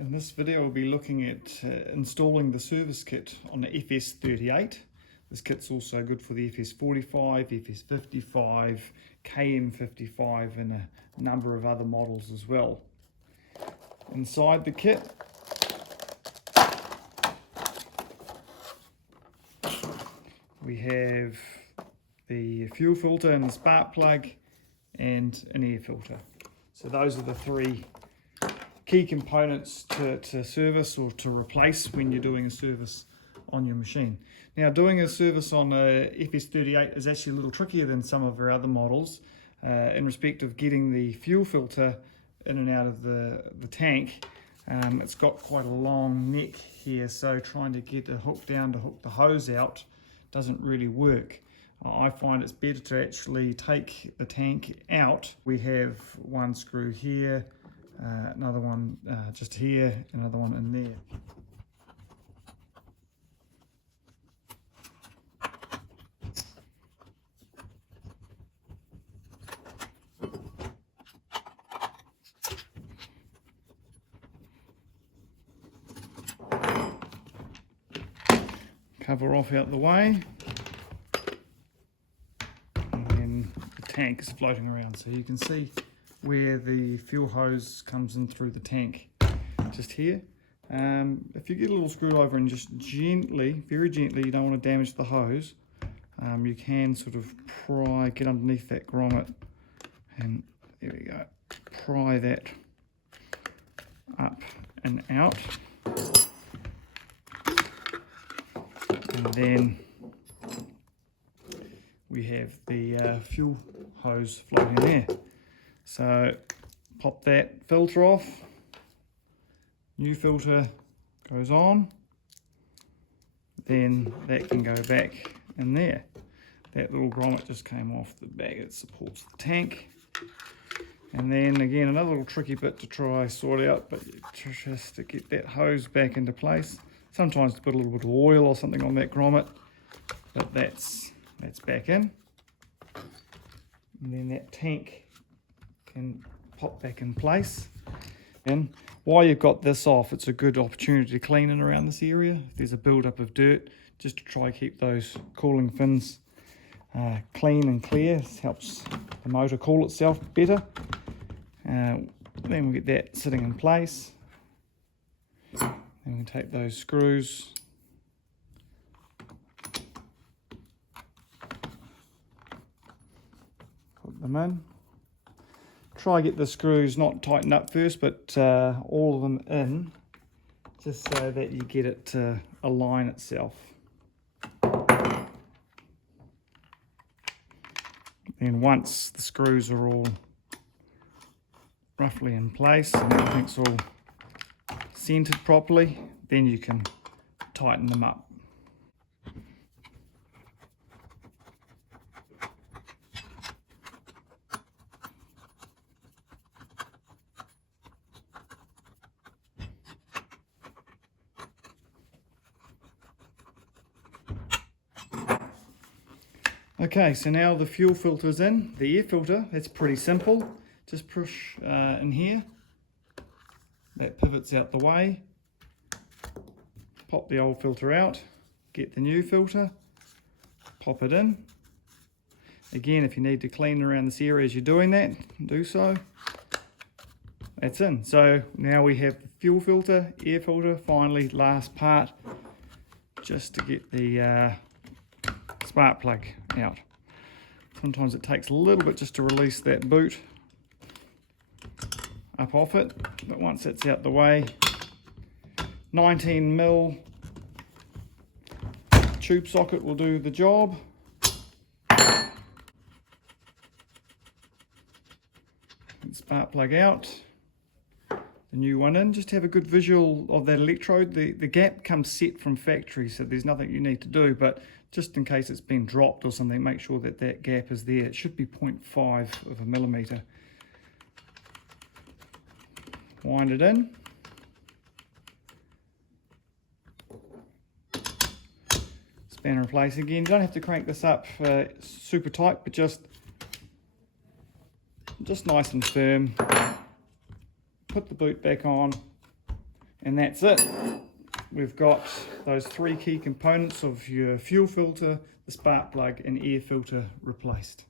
In this video we'll be looking at installing the service kit on the FS38. This kit's also good for the FS45, FS55, KM55 and a number of other models as well. Inside the kit we have the fuel filter and the spark plug and an air filter. So those are the three key components to service or to replace when you're doing a service on your machine. Now, doing a service on a FS38 is actually a little trickier than some of our other models in respect of getting the fuel filter in and out of the tank. It's got quite a long neck here, so trying to get a hook down to hook the hose out doesn't really work. I find it's better to actually take the tank out. We have one screw here, another one just here, another one in there. Cover off out the way, and then the tank is floating around, so you can see where the fuel hose comes in through the tank, just here. If you get a little screwdriver and just gently, very gently, you don't want to damage the hose, you can sort of get underneath that grommet, and there we go, pry that up and out. And then we have the fuel hose floating there. So pop that filter off, new filter goes on, then that can go back in there. That little grommet just came off the back, it supports the tank. And then again, another little tricky bit to try sort out, but just to get that hose back into place. Sometimes to put a little bit of oil or something on that grommet, but that's back in. And then that tank can pop back in place. And while you've got this off, it's a good opportunity to clean in around this area. If there's a build-up of dirt, just to try keep those cooling fins clean and clear. This helps the motor cool itself better. Then we get that sitting in place. And we take those screws, put them in. Try get the screws not tightened up first, but all of them in, just so that you get it to align itself. And once the screws are all roughly in place and everything's all centered properly, then you can tighten them up. Okay, so now the fuel filter's in. The air filter, that's pretty simple. Just push in here. That pivots out the way. Pop the old filter out, get the new filter, pop it in. Again, if you need to clean around this area as you're doing that, do so. That's in. So now we have the fuel filter, air filter, finally last part, just to get the spark plug out. Sometimes it takes a little bit just to release that boot up off it, but once it's out the way, 19mm tube socket will do the job. Spark plug out, the new one in. Just have a good visual of that electrode. The gap comes set from factory, so there's nothing you need to do, but just in case it's been dropped or something, make sure that that gap is there. It should be 0.5 of a millimeter. Wind it in. Spanner in place again. You don't have to crank this up super tight, but just nice and firm. Put the boot back on And that's it. We've got those 3 key components of your fuel filter, the spark plug and air filter replaced.